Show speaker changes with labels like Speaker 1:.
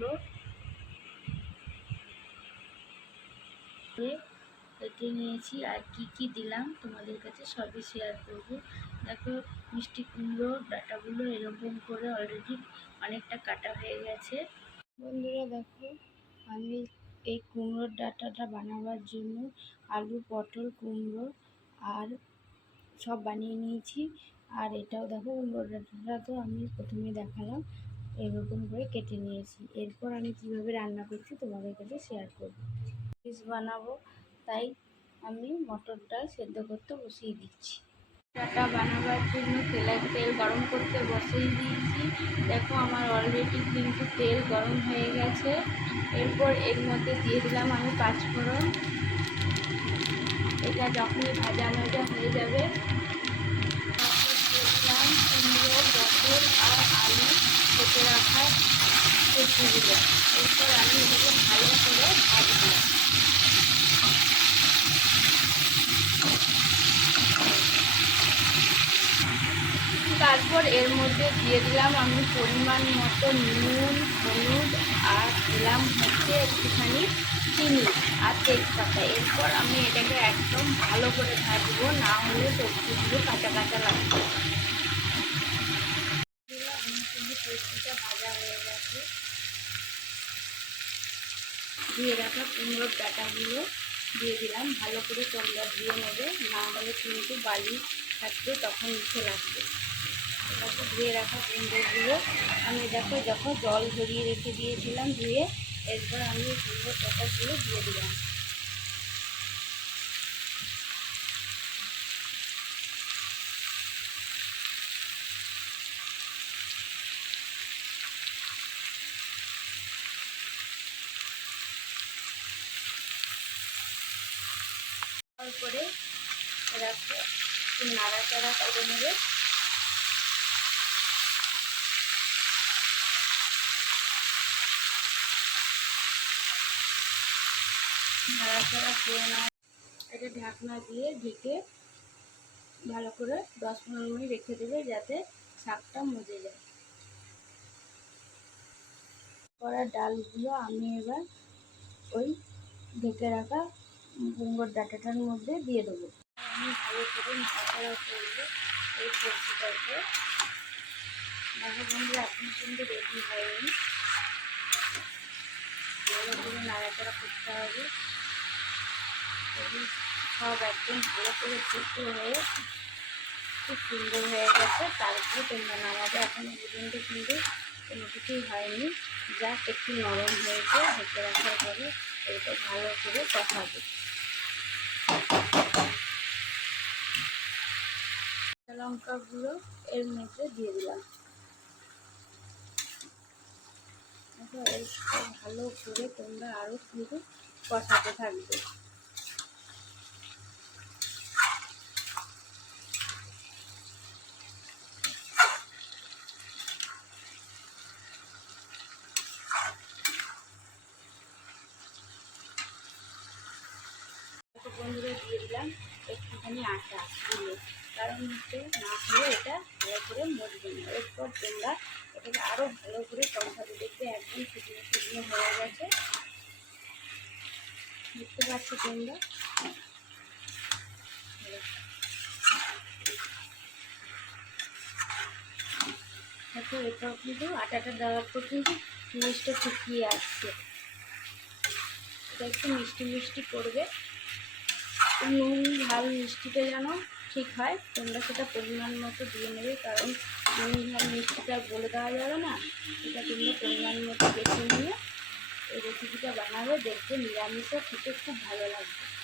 Speaker 1: কুমড়ো কেটে নিয়েছি আর কি কি দিলাম তোমাদের কাছে সবই শেয়ার করব। দেখো মিষ্টি কুমড়ো, ডাটাগুলো এরকম করে অলরেডি অনেকটা কাটা হয়ে গেছে। বন্ধুরা দেখো, আমি এই কুমড়োর ডাটাটা বানাবার জন্য আলু, পটল, কুমড়ো আর সব বানিয়ে নিয়েছি। আর এটাও দেখো কুমড়োর ডাটাটা তো আমি প্রথমে দেখালাম। এরকম করে কেটে নিয়েছি। এরপর আমি কীভাবে রান্না করছি তোমাদের কাছে শেয়ার করব। পিস বানাবো, তাই আমি মটর ডাল সেদ্ধ করতে বসিয়ে দিচ্ছি। ডাটা বানাবার জন্য তেলের তেল গরম করতে বসিয়ে দিয়েছি। দেখো আমার অলরেডি কিন্তু তেল গরম হয়ে গেছে। এরপর এর মধ্যে দিয়ে দিলাম আমি পাঁচফোড়ন। এটা যখনই ভাজা ভাজা হয়ে যাবে পটল আর আলু কেটে রাখা সবজিগুলো এরপর আমি এটাকে ভালো করে ভাজবো। তারপর এর মধ্যে দিয়ে দিলাম আমি পরিমাণ মতো নুন, হলুদ আর দিলাম হচ্ছে একটুখানি চিনি আর তেজপাতা। এরপর আমি এটাকে একদম ভালো করে ভাজবো, না হলে সবজিগুলো কাঁচা কাঁচা লাগবে আমি কিন্তু ভাজা হয়ে গেছে। দিয়ে রাখা কুমড়োর ডাটাগুলো দিয়ে দিলাম। ভালো করে তোমরা ধুয়ে নেবে। না হলে কিন্তু বালি থাকবে, তখন উঠে লাগবে দেখো ধুয়ে রাখা কুমড়োগুলো। আমি দেখো যখন জল ঝরিয়ে রেখে দিয়েছিলাম ধুয়ে। এরপর আমি কুমড়ো পাতাগুলো দিয়ে দিলাম। তারপরে রাখো নাড়াচাড়া করে নেবে। নাড়াচাড়া করে না এটা ঢাকনা দিয়ে ঢেকে ভালো করে দশ পনেরো মিনিট রেখে দেবে যাতে শাকটা মজে যায়। করা ডালগুলো আমি এবার ওই ঢেকে রাখা কুমড়োর ডাটাটার মধ্যে দিয়ে দেবো। আমি ভালো করে নাড়াচাড়া করব এই সবজিটাকে। দেখো বন্ধুরা, এখন কিন্তু রেডি হয়নি। ভালো করে নাড়াচাড়া করতে হবে। সব একদম ভালো করে সিদ্ধ হয়ে খুব সুন্দর হয়ে গেছে। তারপরে তোমরা নামাবে। এখনও পর্যন্ত কিন্তু কোনো কিছুই হয়নি। জাস্ট একটু নরম হয়েছে, ঢেকে রাখার পরে এটা ভালো করে কষাবে। লঙ্কাগুলো এর মধ্যে দিয়ে দিলাম। ভালো করে তোমরা আরও কিন্তু কষাতে থাকবে। বন্ধুরা, দিয়ে দিলাম। একটুখানি আটা গুলো কারণ হচ্ছে না হলে এটা ভালো করে মজবে না। এরপর তোমরা এটাকে আরও ভালো করে কষাতে দেখবে একদম শুকনো শুকনো হয়ে গেছে। দেখতে পাচ্ছ তোমরা? এটাও কিন্তু আটাটা দেওয়ার পর কিন্তু জিনিসটা শুকিয়ে আসছে। এটা একটু মিষ্টি মিষ্টি করবে। নুন, ঝাল, মিষ্টিটা যেন ঠিক হয়, তোমরা সেটা পরিমাণ মতো দিয়ে নেবে, কারণ নুন, ঝাল, মিষ্টিটা বলে দেওয়া যাবে না। এটা তোমরা পরিমাণ মতো বেছে নিয়ে এই রেসিপিটা বানাবে দেখতে নিরামিষও খেতে খুব ভালো লাগবে।